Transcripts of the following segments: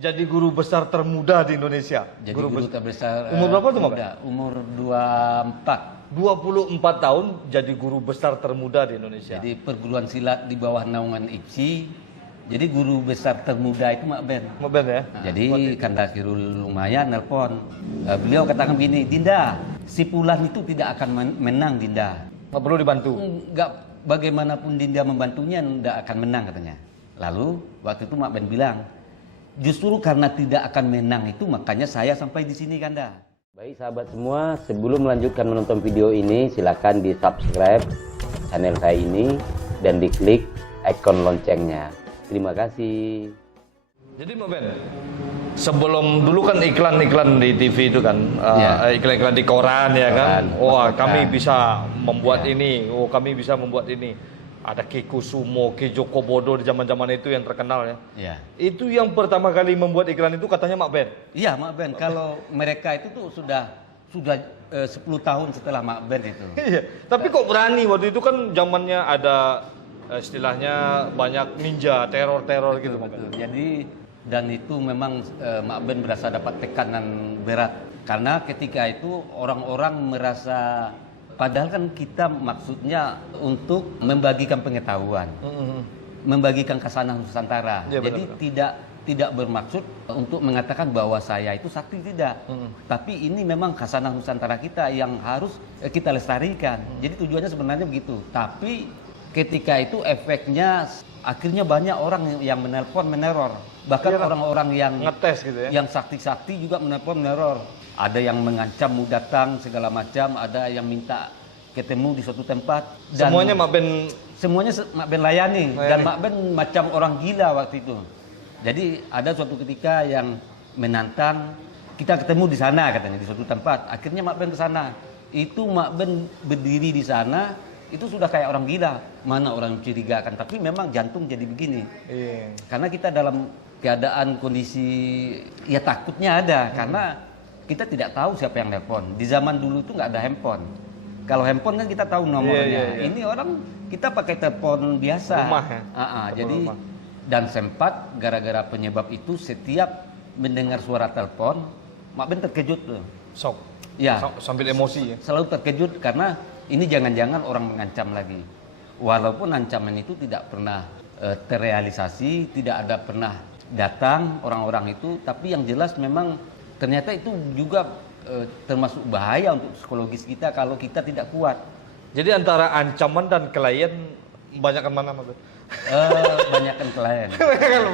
Jadi guru besar termuda di Indonesia. Jadi guru terbesar. Umur berapa tuh, Mak? Umur 24. 24 tahun jadi guru besar termuda di Indonesia. Jadi perguruan silat di bawah naungan IPSI. Jadi guru besar termuda itu Mak Ben. Mak Ben ya? Jadi Kandakirul lumayan nelpon. Beliau katakan begini, Dinda, si Pulan itu tidak akan menang, Dinda. Nggak perlu dibantu? Enggak, bagaimanapun Dinda membantunya, tidak akan menang katanya. Lalu waktu itu Mak Ben bilang, justru karena tidak akan menang itu makanya saya sampai di sini, Kanda. Baik sahabat semua, sebelum melanjutkan menonton video ini, silakan di subscribe channel saya ini dan diklik ikon loncengnya. Terima kasih. Jadi Mak Ben, sebelum dulu kan iklan-iklan di TV itu kan, iklan-iklan di koran ya kan. Wah, kami bisa membuat ini, kami bisa membuat ini. Ada Ki Kusumo, Ki Joko Bodo di zaman-zaman itu yang terkenal ya. Iya. Itu yang pertama kali membuat iklan itu katanya Mak Ben. Iya, Mak Ben. Kalau mereka itu tuh sudah 10 tahun setelah Mak Ben itu. Iya. Tapi kok berani waktu itu kan zamannya ada istilahnya banyak ninja, teror-teror gitu Mak Ben. Jadi dan itu memang Mak Ben berasa dapat tekanan berat karena ketika itu orang-orang merasa padahal kan kita maksudnya untuk membagikan pengetahuan, membagikan kasanah Nusantara. Ya, jadi tidak bermaksud untuk mengatakan bahwa saya itu sakti, tidak. Tapi ini memang kasanah Nusantara kita yang harus kita lestarikan. Jadi tujuannya sebenarnya begitu. Tapi ketika itu efeknya akhirnya banyak orang yang menelpon meneror. Bahkan orang-orang yang ngetes gitu ya. Yang sakti-sakti juga menelpon meneror. Ada yang mengancam mau datang segala macam, ada yang minta ketemu di suatu tempat. Dan semuanya Mak Ben. Semuanya Mak Ben layani. Dan Mak Ben macam orang gila waktu itu. Jadi ada suatu ketika yang menantang kita ketemu di sana katanya di suatu tempat. Akhirnya Mak Ben ke sana. Itu Mak Ben berdiri di sana itu sudah kayak orang gila. Mana orang mencurigakan, tapi memang jantung jadi begini. Iya. Karena kita dalam keadaan kondisi ya takutnya ada karena kita tidak tahu siapa yang telepon. Di zaman dulu itu nggak ada handphone. Kalau handphone kan kita tahu nomornya. Iya. Ini orang kita pakai telepon biasa. Rumah ya. Jadi rumah. dan sempat gara-gara penyebab itu setiap mendengar suara telepon, Mak Ben terkejut tuh. Sok. Ya. Sambil emosi ya. Selalu terkejut karena ini jangan-jangan orang mengancam lagi. Walaupun ancaman itu tidak pernah terrealisasi, tidak ada pernah datang orang-orang itu, tapi yang jelas memang ternyata itu juga termasuk bahaya untuk psikologis kita kalau kita tidak kuat. Jadi antara ancaman dan klien banyakkan mana Mak Ben? Banyakkan klien.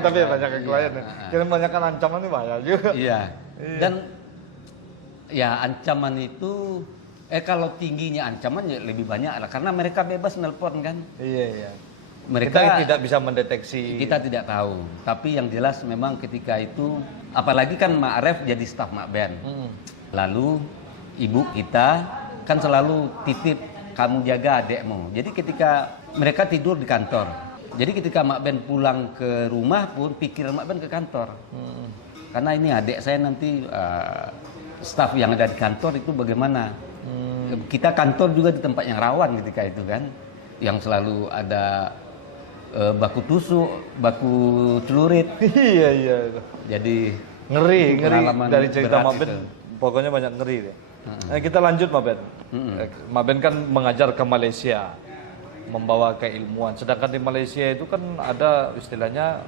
Tapi banyakkan klien. Kira banyakkan ancaman itu bahaya juga. Iya. Dan ya ancaman itu kalau tingginya ancaman ya lebih banyak lah karena mereka bebas nelpon kan. Iya. Mereka kita tidak bisa mendeteksi. Kita tidak tahu. Tapi yang jelas memang ketika itu apalagi kan Mak Aref jadi staf Mak Ben. Lalu ibu kita kan selalu titip kamu jaga adekmu. Jadi ketika mereka tidur di kantor. Jadi ketika Mak Ben pulang ke rumah pun pikiran Mak Ben ke kantor. Karena ini adik saya nanti staf yang ada di kantor itu bagaimana? Kita kantor juga di tempat yang rawan ketika itu kan. Yang selalu ada baku tusuk, baku celurit. Iya. Jadi ngeri dari cerita Mak Ben. itu. Pokoknya banyak ngeri deh. Kita lanjut Mak Ben. Mak Ben kan mengajar ke Malaysia, membawa keilmuan. Sedangkan di Malaysia itu kan ada istilahnya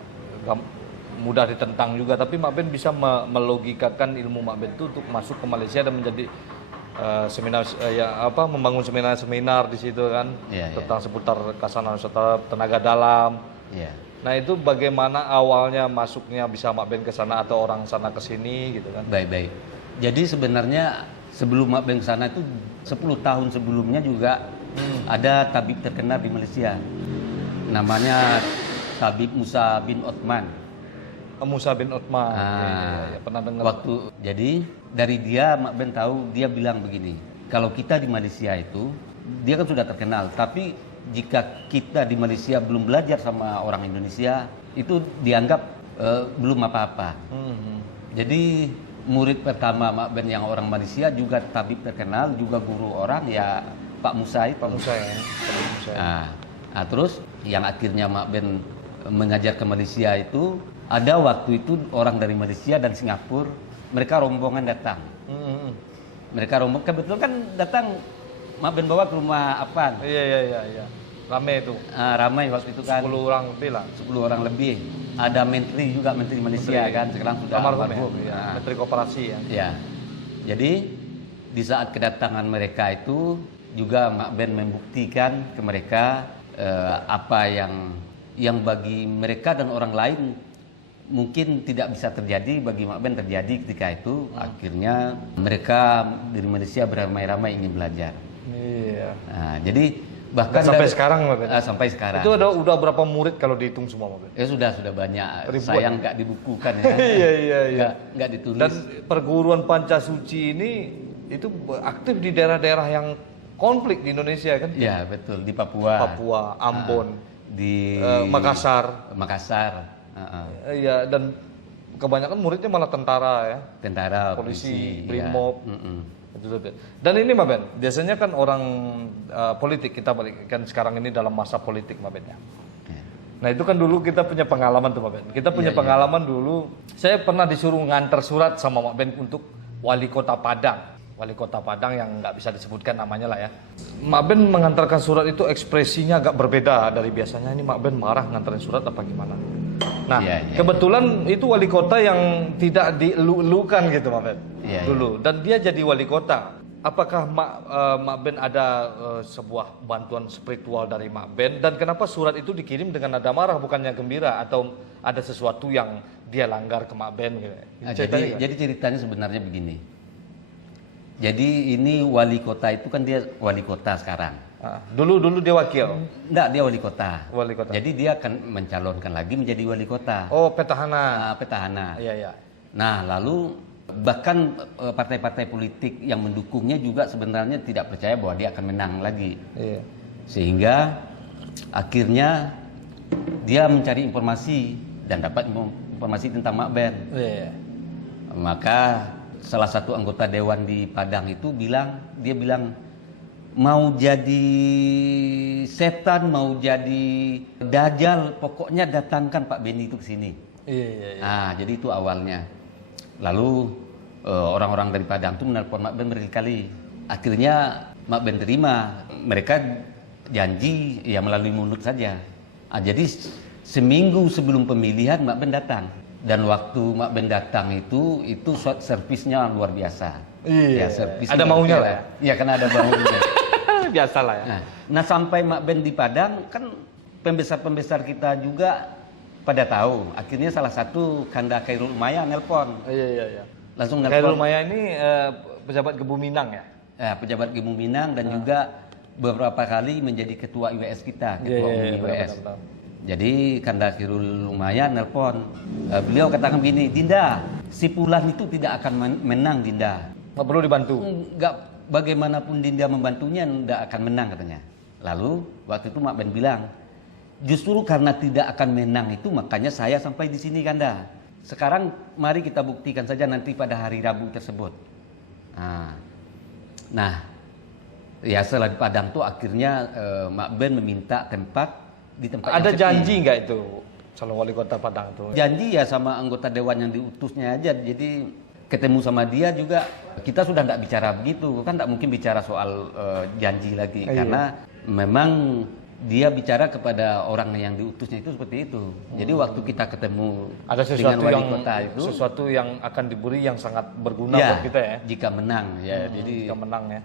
mudah ditentang juga. Tapi Mak Ben bisa melogikakan ilmu Mak Ben itu untuk masuk ke Malaysia dan menjadi seminar membangun seminar-seminar di situ kan tentang seputar kasanah Nusantara, tenaga dalam. Nah itu bagaimana awalnya masuknya bisa Mak Ben ke sana atau orang sana ke sini gitu kan? Baik. Jadi sebenarnya sebelum Mak Ben ke sana itu 10 tahun sebelumnya juga ada tabib terkenal di Malaysia. Namanya Tabib Musa bin Uthman. Musa bin Uthman. Ya, pernah dengar. Jadi dari dia Mak Ben tahu, dia bilang begini, kalau kita di Malaysia itu dia kan sudah terkenal, tapi jika kita di Malaysia belum belajar sama orang Indonesia itu dianggap belum apa-apa. Jadi murid pertama Mak Ben yang orang Malaysia juga tabib terkenal, juga guru orang ya Pak Musa itu. Pak Musa ya. Nah, terus yang akhirnya Mak Ben mengajar ke Malaysia itu Ada waktu itu orang dari Malaysia dan Singapura, mereka rombongan datang. Mereka rombongan kebetulan kan datang Mak Ben bawa ke rumah Afan. Iya. Rame itu. Ramai waktu itu kan. 10 orang lebih lah. 10 orang lebih. Ada menteri juga, menteri Malaysia kan. Sekarang sudah almarhum. Ya. Menteri Koperasi ya. Ya. Jadi di saat kedatangan mereka itu juga Mak Ben membuktikan ke mereka apa yang bagi mereka dan orang lain mungkin tidak bisa terjadi, bagi Mak Ben terjadi ketika itu. Akhirnya mereka dari Malaysia beramai-ramai ingin belajar. Iya. Nah, jadi bahkan sampai sekarang Mak Ben. Sampai sekarang. Itu udah berapa murid kalau dihitung semua Mak Ben? Ya sudah banyak. Ribuan. Sayang nggak dibukukan ya. Iya. Nggak ditulis. Dan perguruan Pancasuci ini itu aktif di daerah-daerah yang konflik di Indonesia kan? Ya betul, di Papua, Ambon, di Makassar. Iya, dan kebanyakan muridnya malah tentara ya. Tentara, polisi, iya. brimob. Dan ini Mak Ben, biasanya kan orang politik, kita balik kan sekarang ini dalam masa politik Mak Ben ya. Nah itu kan dulu kita punya pengalaman tuh Mak Ben. Kita punya pengalaman dulu, saya pernah disuruh nganter surat sama Mak Ben untuk wali kota Padang. Wali kota Padang yang nggak bisa disebutkan namanya lah ya. Mak Ben mengantarkan surat itu ekspresinya agak berbeda dari biasanya. Ini Mak Ben marah nganterin surat apa gimana? Nah, kebetulan itu wali kota yang tidak dielu-elukan gitu Mak Ben dulu. Dan dia jadi wali kota. Apakah Mak Ben ada sebuah bantuan spiritual dari Mak Ben? Dan kenapa surat itu dikirim dengan nada marah bukannya gembira? Atau ada sesuatu yang dia langgar ke Mak Ben? Gitu? Jadi ceritanya sebenarnya begini. Jadi ini wali kota itu kan dia wali kota sekarang. Dulu dia wakil. Enggak, dia wali kota. Wali kota. Jadi dia akan mencalonkan lagi menjadi wali kota. Oh, petahana. Petahana. Iya. Nah, lalu bahkan partai-partai politik yang mendukungnya juga sebenarnya tidak percaya bahwa dia akan menang lagi. Iya. Sehingga akhirnya dia mencari informasi dan dapat informasi tentang Mak Ben. Iya. Maka salah satu anggota dewan di Padang itu dia bilang mau jadi setan, mau jadi dajjal, pokoknya datangkan Pak Beni itu ke sini. Iya. Nah, jadi itu awalnya. Lalu orang-orang dari Padang itu menelpon Mak Ben berkali-kali. Akhirnya Mak Ben terima. Mereka janji ya melalui mulut saja. Jadi seminggu sebelum pemilihan Mak Ben datang. Dan waktu Mak Ben datang itu servisnya luar biasa. Iya. Ya, servis ada maunya lah ya. Iya, karena ada maunya. Biasa lah ya. Nah, sampai Mak Ben di Padang kan pembesar-pembesar kita juga pada tahu. Akhirnya salah satu Kanda Khairul Umaya nelpon. Iya. Langsung nelpon. Khairul Umaya ini pejabat Gebu Minang ya? Pejabat Gebu Minang dan juga beberapa kali menjadi ketua IWS kita, ketua umum IWS. Benar. Jadi Kanda Khairul Umaya nelpon. Beliau katakan begini, Dinda, si Pulan itu tidak akan menang, Dinda. Nggak perlu dibantu? Enggak, bagaimanapun Dinda membantunya tidak akan menang katanya. Lalu waktu itu Mak Ben bilang, justru karena tidak akan menang itu makanya saya sampai di sini Kanda. Sekarang mari kita buktikan saja nanti pada hari Rabu tersebut. Nah, ya setelah di Padang tuh akhirnya Mak Ben meminta tempat di tempat. Ada janji nggak itu calon wali kota Padang itu? Janji ya sama anggota dewan yang diutusnya aja. Jadi ketemu sama dia juga kita sudah tidak bicara begitu, kan tidak mungkin bicara soal janji lagi karena memang dia bicara kepada orang yang diutusnya itu seperti itu. Jadi waktu kita ketemu ada dengan wali kota itu, sesuatu yang akan diberi yang sangat berguna ya, buat kita ya. Jika menang ya, jadi jika menang ya.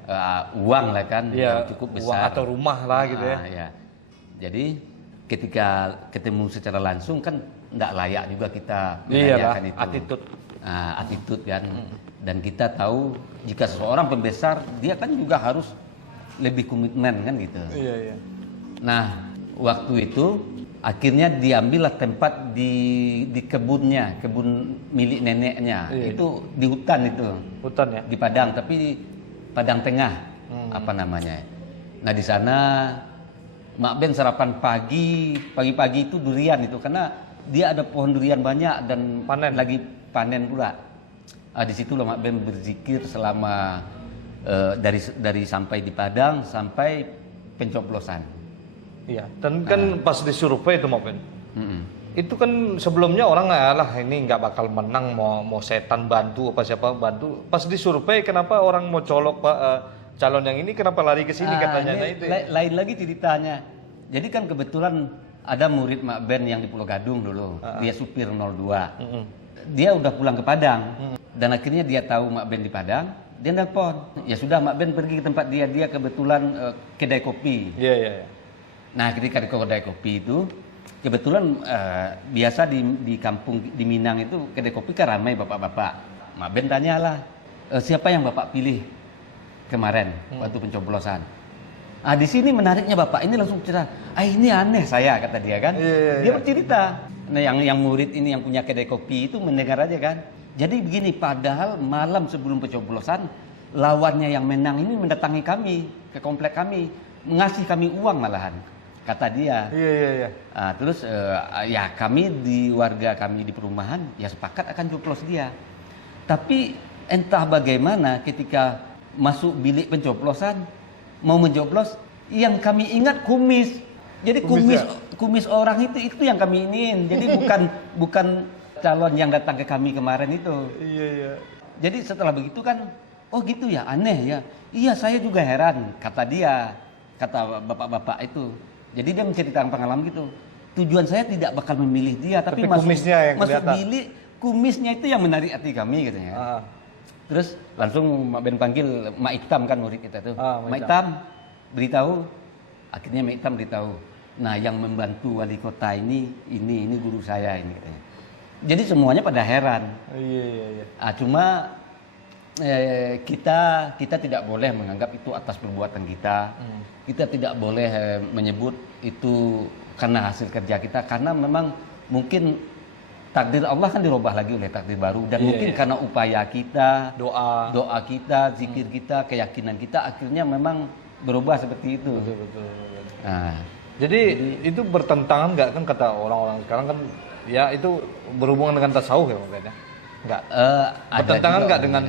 Uang lah kan ya, yang cukup uang besar atau rumah lah gitu ya. Ya. Jadi ketika ketemu secara langsung kan tidak layak juga kita menanyakan itu. Attitude kan. Dan kita tahu jika seseorang pembesar dia kan juga harus lebih komitmen kan gitu. Iya. Nah, waktu itu akhirnya diambillah tempat di kebunnya, kebun milik neneknya. Itu di hutan itu. Hutan ya? Di Padang, tapi di Padang Tengah. Apa namanya? Nah, di sana Mak Ben sarapan pagi-pagi itu durian itu karena dia ada pohon durian banyak dan lagi panen pula. Di situ Mak Ben berzikir selama dari sampai di Padang sampai pencoblosan. Iya, dan kan pas disurvei itu Mak Ben, Itu kan sebelumnya orang lah ini nggak bakal menang, mau setan bantu apa siapa bantu. Pas disurvei kenapa orang mau colok Pak calon yang ini kenapa lari ke sini katanya. Ini Nah itu. lain lagi ceritanya. Jadi kan kebetulan ada murid Mak Ben yang di Pulau Gadung dulu. Dia supir 02. Dia udah pulang ke Padang. Dan akhirnya dia tahu Mak Ben di Padang. Dia nelpon. Ya sudah Mak Ben pergi ke tempat dia. Dia kebetulan kedai kopi. Iya iya. Nah ketika di kedai kopi itu kebetulan biasa di kampung di Minang itu kedai kopi kan ramai bapak-bapak. Mak Ben tanyalah siapa yang bapak pilih kemarin waktu pencoblosan. Ah di sini menariknya bapak ini langsung cerita. Ini aneh saya kata dia kan. Dia bercerita. Nah yang murid ini yang punya kedai kopi itu mendengar aja kan. Jadi begini, padahal malam sebelum pencoblosan lawannya yang menang ini mendatangi kami ke komplek kami, ngasih kami uang malahan. Kata dia. Iya. Terus ya kami di warga kami di perumahan ya sepakat akan coblos dia. Tapi entah bagaimana ketika masuk bilik pencoblosan mau mencoblos yang kami ingat kumis. Jadi kumis orang itu yang kami ingin. Jadi bukan calon yang datang ke kami kemarin itu. Iya. Jadi setelah begitu kan, oh gitu ya, aneh ya. Iya saya juga heran, kata dia, kata bapak-bapak itu. Jadi dia menceritakan pengalaman gitu. Tujuan saya tidak bakal memilih dia, tapi kumisnya yang masuk kelihatan. bilik, kumisnya itu yang menarik hati kami katanya. Terus langsung Mak Ben panggil Mak Iktam kan murid kita tuh. Mak Iktam beritahu, akhirnya Mak Iktam beritahu. Nah yang membantu wali kota ini guru saya ini katanya. Jadi semuanya pada heran. Iya. Cuma kita tidak boleh menganggap itu atas perbuatan kita. Kita tidak boleh menyebut itu karena hasil kerja kita, karena memang mungkin takdir Allah kan dirubah lagi oleh takdir baru dan mungkin karena upaya kita, doa kita, zikir kita, keyakinan kita akhirnya memang berubah seperti itu. Betul. Nah, Jadi itu bertentangan nggak kan kata orang-orang sekarang kan ya itu berhubungan dengan tasawuf ya Pak? Enggak. Bertentangan nggak dengan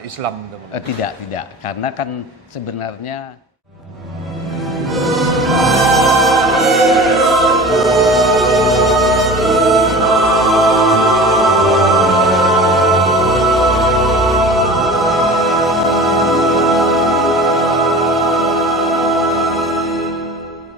Islam? Tidak, karena kan sebenarnya